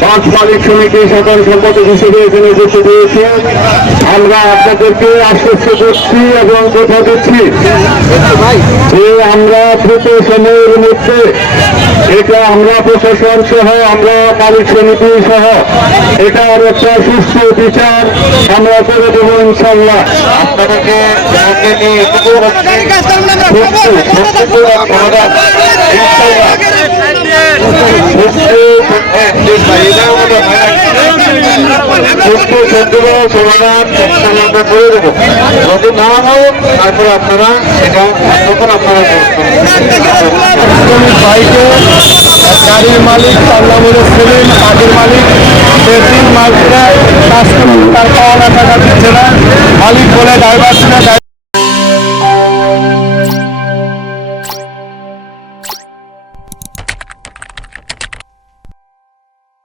বাস মালিক সমিতি সাধারণ সম্পাদক হিসেবে এখানে উপস্থিত হয়েছে। আমরা আপনাদেরকে আশ্বস্ত করছি এবং কথা দিচ্ছি যে আমরা দ্রুত সময়ের মধ্যে এটা আমরা প্রশাসন সহ আমরা মালিক সমিতি সহ এটার একটা সুস্থ বিচার আমরা করে দেবো ইনশাল্লাহ। আপনাদেরকে যদি না হয় তারপরে আপনারা এটা তখন আপনারা বাইকে গাড়ির মালিক পাল্লা বলে সেলিম, কাজের মালিক বেশি মালিকরা কাজ করুন, তার পাওয়া টাকা দিচ্ছে না। মালিক বলে ড্রাইভার ছিল